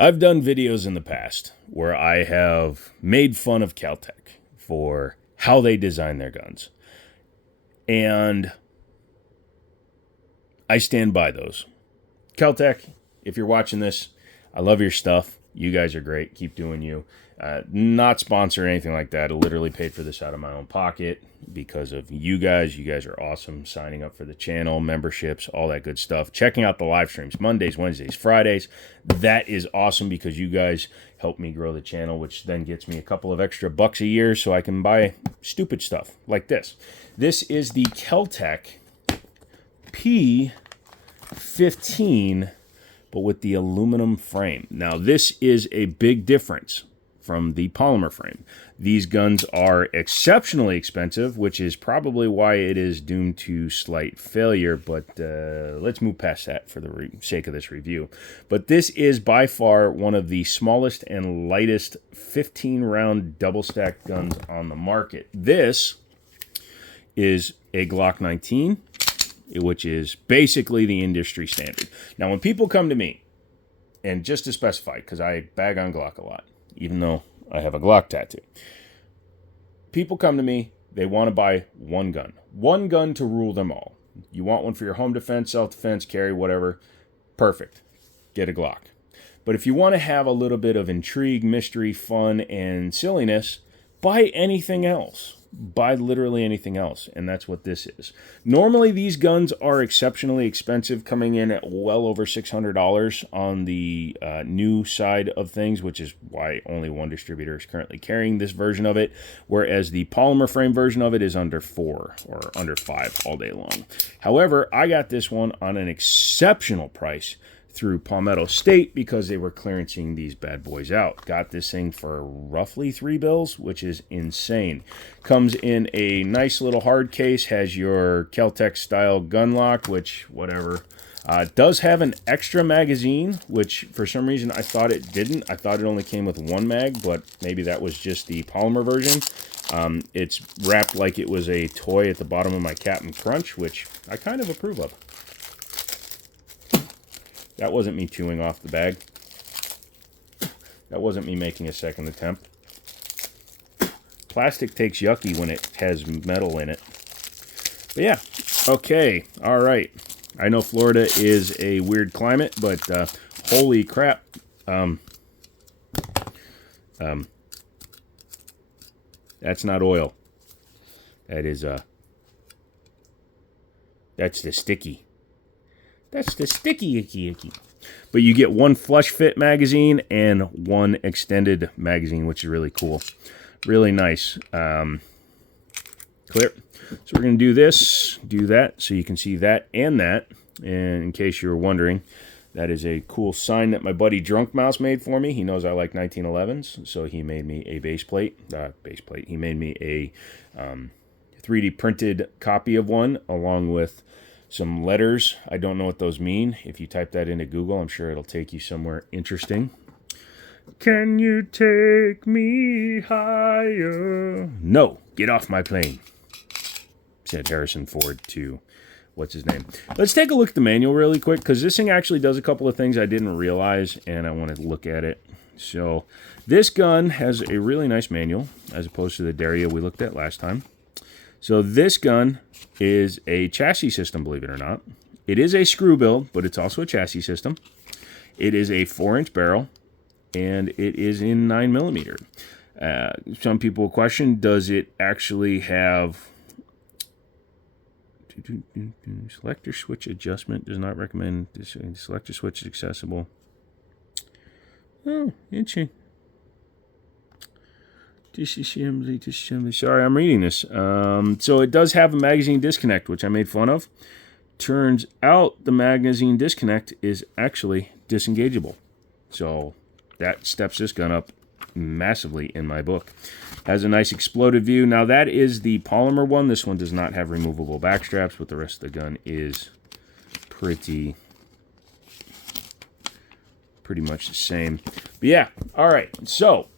I've done videos in the past where I have made fun of Keltec for how they design their guns. And I stand by those. Keltec, if you're watching this, I love your stuff. You guys are great. Keep doing you. Not sponsored or anything like that. I literally paid for this out of my own pocket because of you guys. You guys are awesome. Signing up for the channel, memberships, all that good stuff. Checking out the live streams Mondays, Wednesdays, Fridays. That is awesome because you guys help me grow the channel, which then gets me a couple of extra bucks a year so I can buy stupid stuff like this. This is the Keltec P15, but with the aluminum frame. Now, this is a big difference from the polymer frame. These guns are exceptionally expensive, which is probably why it is doomed to slight failure, but let's move past that for the sake of this review. But this is by far one of the smallest and lightest 15-round double-stack guns on the market. This is a Glock 19, which is basically the industry standard. Now, when people come to me, and just to specify, because I bag on Glock a lot, even though I have a Glock tattoo. People come to me, they want to buy one gun. One gun to rule them all. You want one for your home defense, self-defense, carry, whatever. Perfect. Get a Glock. But if you want to have a little bit of intrigue, mystery, fun, and silliness, buy anything else. Buy literally anything else, and that's what this is. Normally, these guns are exceptionally expensive, coming in at well over $600 on the new side of things, which is why only one distributor is currently carrying this version of it, whereas the polymer frame version of it is under $4 or under $5 all day long. However, I got this one on an exceptional price through Palmetto State because they were clearancing these bad boys out. Got this thing for roughly $3, which is insane. Comes in a nice little hard case, has your Keltec style gun lock, which whatever. Does have an extra magazine, which for some reason I thought it didn't. I thought it only came with one mag, but maybe that was just the polymer version. It's wrapped like it was a toy at the bottom of my Captain Crunch, which I kind of approve of. That wasn't me chewing off the bag. That wasn't me making a second attempt. Plastic takes yucky when it has metal in it. But yeah, okay, all right. I know Florida is a weird climate, but holy crap. That's not oil. That is, that's the sticky. That's the sticky icky. But you get one flush fit magazine and one extended magazine, which is really cool. Really nice. Clear. So we're going to do this, do that, so you can see that and that. And in case you were wondering, that is a cool sign that my buddy Drunk Mouse made for me. He knows I like 1911s, so he made me a base plate. He made me a 3D printed copy of one, along with some letters. I don't know what those mean. If you type that into Google, I'm sure it'll take you somewhere interesting. Can you take me higher? No, get off my plane, said Harrison Ford to, what's his name? Let's take a look at the manual really quick, because this thing actually does a couple of things I didn't realize, and I wanted to look at it. So this gun has a really nice manual, as opposed to the Daria we looked at last time. So this gun is a chassis system, believe it or not. It is a screw build, but it's also a chassis system. It is a 4-inch barrel, and it is in 9mm. Some people question, does it actually have selector switch adjustment? Does not recommend. Selector switch is accessible. Oh, interesting. Disassembly. Sorry, I'm reading this. So it does have a magazine disconnect, which I made fun of. Turns out the magazine disconnect is actually disengageable. So that steps this gun up massively in my book. Has a nice exploded view. Now that is the polymer one. This one does not have removable back straps, but the rest of the gun is pretty much the same. But yeah, all right. So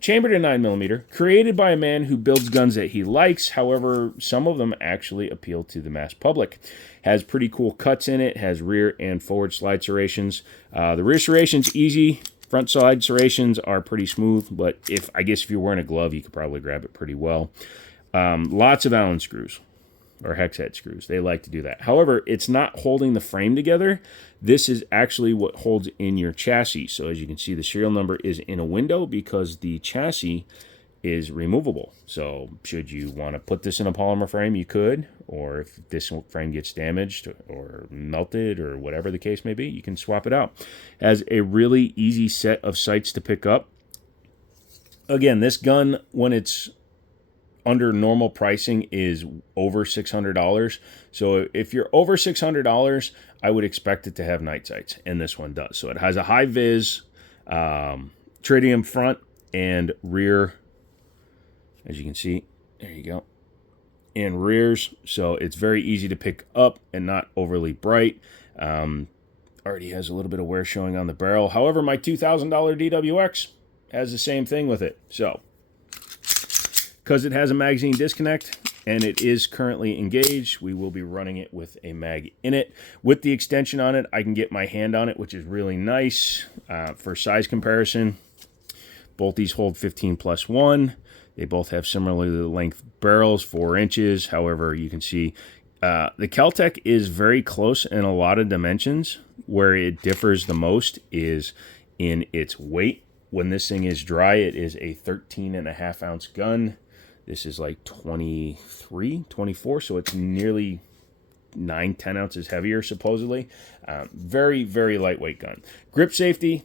chambered in 9mm, created by a man who builds guns that he likes. However, some of them actually appeal to the mass public. Has pretty cool cuts in it. Has rear and forward slide serrations. The rear serration's easy. Front side serrations are pretty smooth, but I guess if you're wearing a glove, you could probably grab it pretty well. Lots of Allen screws or hex head screws. They like to do that. However, it's not holding the frame together. This is actually what holds in your chassis. So as you can see, the serial number is in a window because the chassis is removable. So should you want to put this in a polymer frame, you could, or if this frame gets damaged or melted or whatever the case may be, you can swap it out. Has a really easy set of sights to pick up. Again, this gun, when it's under normal pricing, is over $600. So if you're over $600, I would expect it to have night sights, and this one does. So it has a high vis, tritium front and rear. As you can see, there you go, and rears, so it's very easy to pick up and not overly bright. Already has a little bit of wear showing on the barrel. However, my $2,000 DWX has the same thing with it. So, because it has a magazine disconnect and it is currently engaged, we will be running it with a mag in it. With the extension on it, I can get my hand on it, which is really nice. For size comparison, both these hold 15+1. They both have similarly length barrels, 4 inches. However, you can see the Keltec is very close in a lot of dimensions. Where it differs the most is in its weight. When this thing is dry, it is a 13.5 ounce gun. This is like 23, 24, so it's nearly 9-10 ounces heavier, supposedly. Very, very lightweight gun. Grip safety.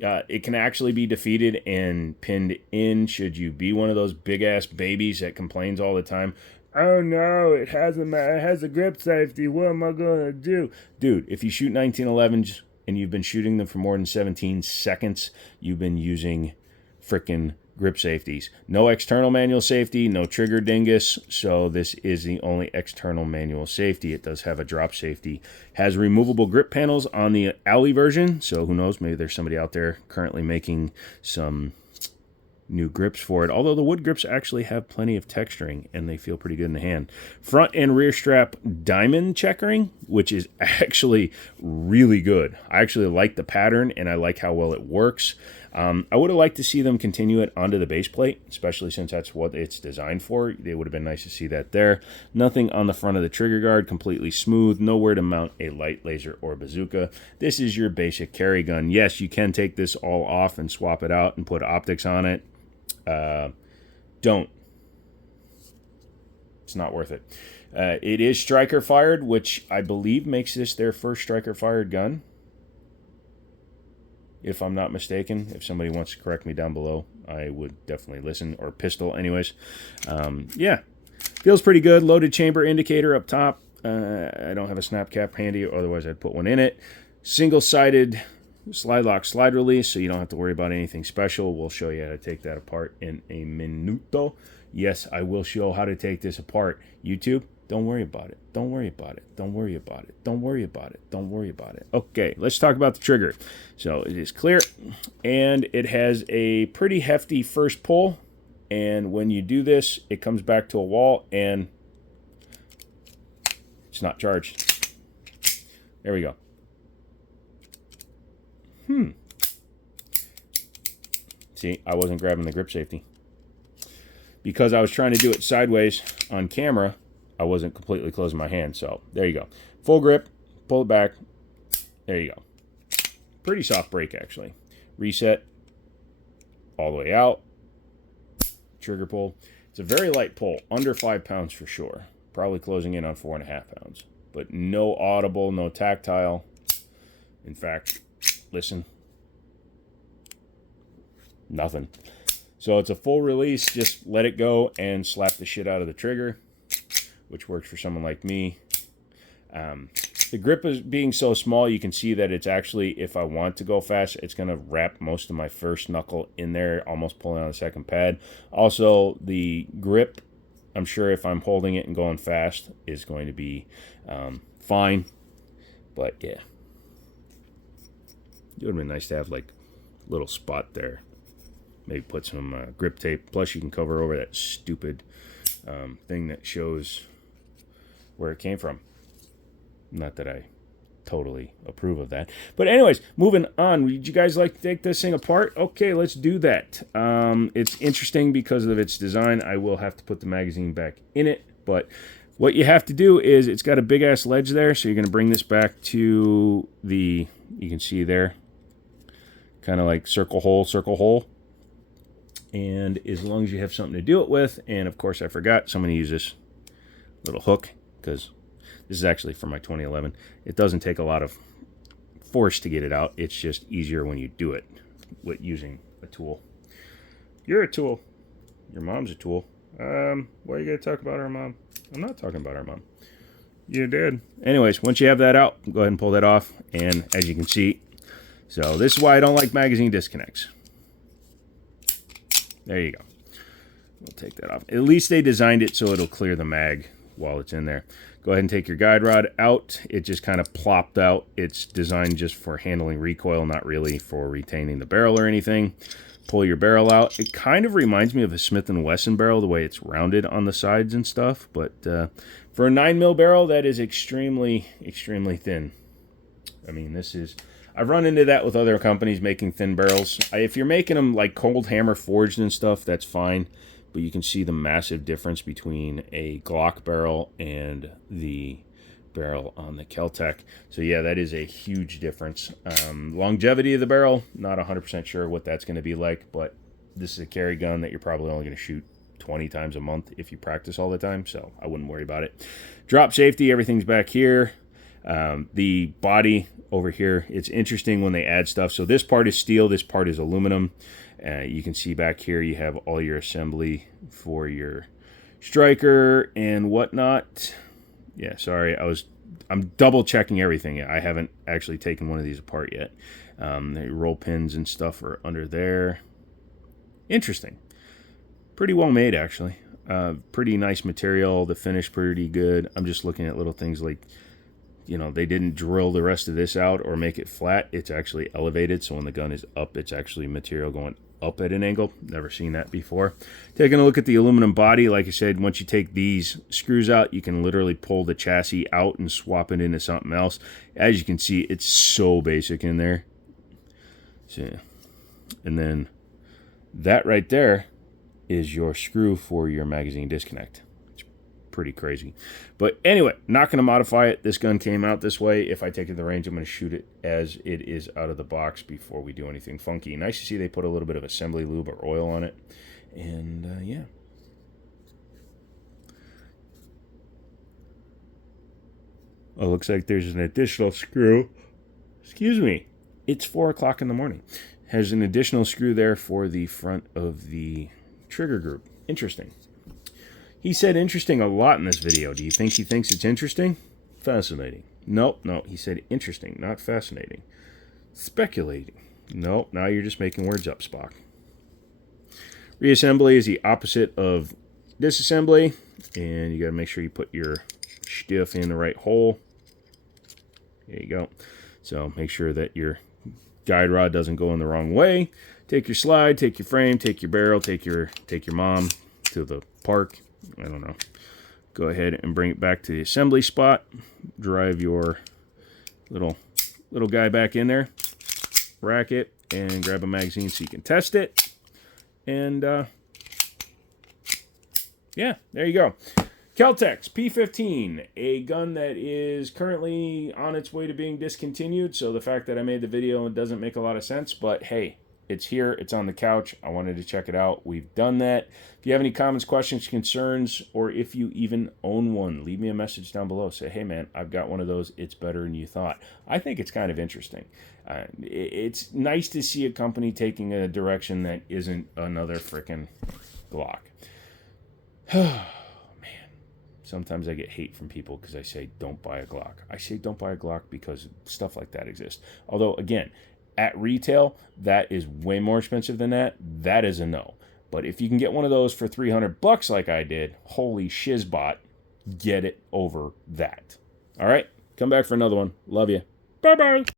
It can actually be defeated and pinned in should you be one of those big-ass babies that complains all the time. Oh no, it has a grip safety. What am I going to do? Dude, if you shoot 1911s and you've been shooting them for more than 17 seconds, you've been using frickin' grip safeties. No external manual safety, no trigger dingus, so this is the only external manual safety. It does have a drop safety. Has removable grip panels on the Alley version, so who knows, maybe there's somebody out there currently making some new grips for it, although the wood grips actually have plenty of texturing and they feel pretty good in the hand. Front and rear strap diamond checkering, which is actually really good. I actually like the pattern and I like how well it works. I would have liked to see them continue it onto the base plate, especially since that's what it's designed for. It would have been nice to see that there. Nothing on the front of the trigger guard, completely smooth. Nowhere to mount a light laser or bazooka. This is your basic carry gun. Yes, you can take this all off and swap it out and put optics on it. Don't. It's not worth it. It is striker fired, which I believe makes this their first striker fired gun, if I'm not mistaken. If somebody wants to correct me down below, I would definitely listen. Or pistol, anyways. Yeah, feels pretty good. Loaded chamber indicator up top. I don't have a snap cap handy, otherwise I'd put one in it. Single-sided slide lock, slide release, so you don't have to worry about anything special. We'll show you how to take that apart in a minuto. Yes, I will show how to take this apart. YouTube, don't worry about it. Don't worry about it. Don't worry about it. Don't worry about it. Don't worry about it. Okay, let's talk about the trigger. So it is clear, and it has a pretty hefty first pull, and when you do this, it comes back to a wall, and it's not charged. There we go. See, I wasn't grabbing the grip safety. Because I was trying to do it sideways on camera, I wasn't completely closing my hand. So, there you go. Full grip, pull it back. There you go. Pretty soft break, actually. Reset. All the way out. Trigger pull. It's a very light pull. Under 5 pounds for sure. Probably closing in on 4.5 pounds. But no audible, no tactile. In fact, listen. Nothing. So it's a full release. Just let it go and slap the shit out of the trigger, which works for someone like me. The grip is being so small, you can see that it's actually, if I want to go fast, it's going to wrap most of my first knuckle in there, almost pulling on the second pad. Also, the grip, I'm sure if I'm holding it and going fast, is going to be fine. But yeah. It would have been nice to have like a little spot there. Maybe put some grip tape. Plus you can cover over that stupid thing that shows where it came from. Not that I totally approve of that. But anyways, moving on. Would you guys like to take this thing apart? Okay, let's do that. It's interesting because of its design. I will have to put the magazine back in it, but what you have to do is it's got a big ass ledge there, so you're going to bring this back to the, you can see there, kind of like circle hole. And as long as you have something to do it with, and of course I forgot, so I'm going to use this little hook, because this is actually from my 2011. It doesn't take a lot of force to get it out. It's just easier when you do it with using a tool. You're a tool. Your mom's a tool. Why are you going to talk about our mom? I'm not talking about our mom. You did. Anyways, once you have that out, go ahead and pull that off. And as you can see, so this is why I don't like magazine disconnects. There you go. We'll take that off. At least they designed it so it'll clear the mag while it's in there. Go ahead and take your guide rod out. It just kind of plopped out. It's designed just for handling recoil, not really for retaining the barrel or anything. Pull your barrel out. It kind of reminds me of a Smith & Wesson barrel, the way it's rounded on the sides and stuff. But for a 9mm barrel, that is extremely, extremely thin. I mean, this is... I've run into that with other companies making thin barrels. If you're making them like cold hammer forged and stuff, that's fine. But you can see the massive difference between a Glock barrel and the barrel on the Keltec. So yeah, that is a huge difference. Longevity of the barrel, not 100% sure what that's going to be like, but this is a carry gun that you're probably only going to shoot 20 times a month if you practice all the time, so I wouldn't worry about it. Drop safety, everything's back here. The body over here, it's interesting when they add stuff. So this part is steel, this part is aluminum. You can see back here you have all your assembly for your striker and whatnot. Yeah, sorry, I'm double checking everything. I haven't actually taken one of these apart yet. The roll pins and stuff are under there. Interesting. Pretty well made, actually. Pretty nice material. The finish pretty good. I'm just looking at little things like, you know, they didn't drill the rest of this out or make it flat. It's actually elevated, so when the gun is up, it's actually material going up at an angle. Never seen that before. Taking a look at the aluminum body, like I said, once you take these screws out, you can literally pull the chassis out and swap it into something else. As you can see, it's so basic in there. So, and then that right there is your screw for your magazine disconnect. Pretty crazy. But anyway, not going to modify it. This gun came out this way. If I take it to the range, I'm going to shoot it as it is out of the box before we do anything funky. Nice to see they put a little bit of assembly lube or oil on it. And yeah. Oh, looks like there's an additional screw. Excuse me. It's 4 o'clock in the morning. Has an additional screw there for the front of the trigger group. Interesting. He said interesting a lot in this video. Do you think he thinks it's interesting? Fascinating. Nope, no. He said interesting, not fascinating. Speculating. Nope, now you're just making words up, Spock. Reassembly is the opposite of disassembly. And you got to make sure you put your stuff in the right hole. There you go. So make sure that your guide rod doesn't go in the wrong way. Take your slide, take your frame, take your barrel, take your mom to the park. I don't know. Go ahead and bring it back to the assembly spot. Drive your little guy back in there. Rack it and grab a magazine so you can test it. And yeah, there you go. Keltec P15, a gun that is currently on its way to being discontinued. So the fact that I made the video doesn't make a lot of sense, but hey, it's here. It's on the couch. I wanted to check it out. We've done that. If you have any comments, questions, concerns, or if you even own one, leave me a message down below. Say, hey, man, I've got one of those. It's better than you thought. I think it's kind of interesting. It's nice to see a company taking a direction that isn't another frickin' Glock. Man, sometimes I get hate from people because I say don't buy a Glock. I say don't buy a Glock because stuff like that exists. Although, again, at retail, that is way more expensive than that. That is a no. But if you can get one of those for $300 like I did, holy shizbot, get it over that. All right, come back for another one. Love you. Bye-bye.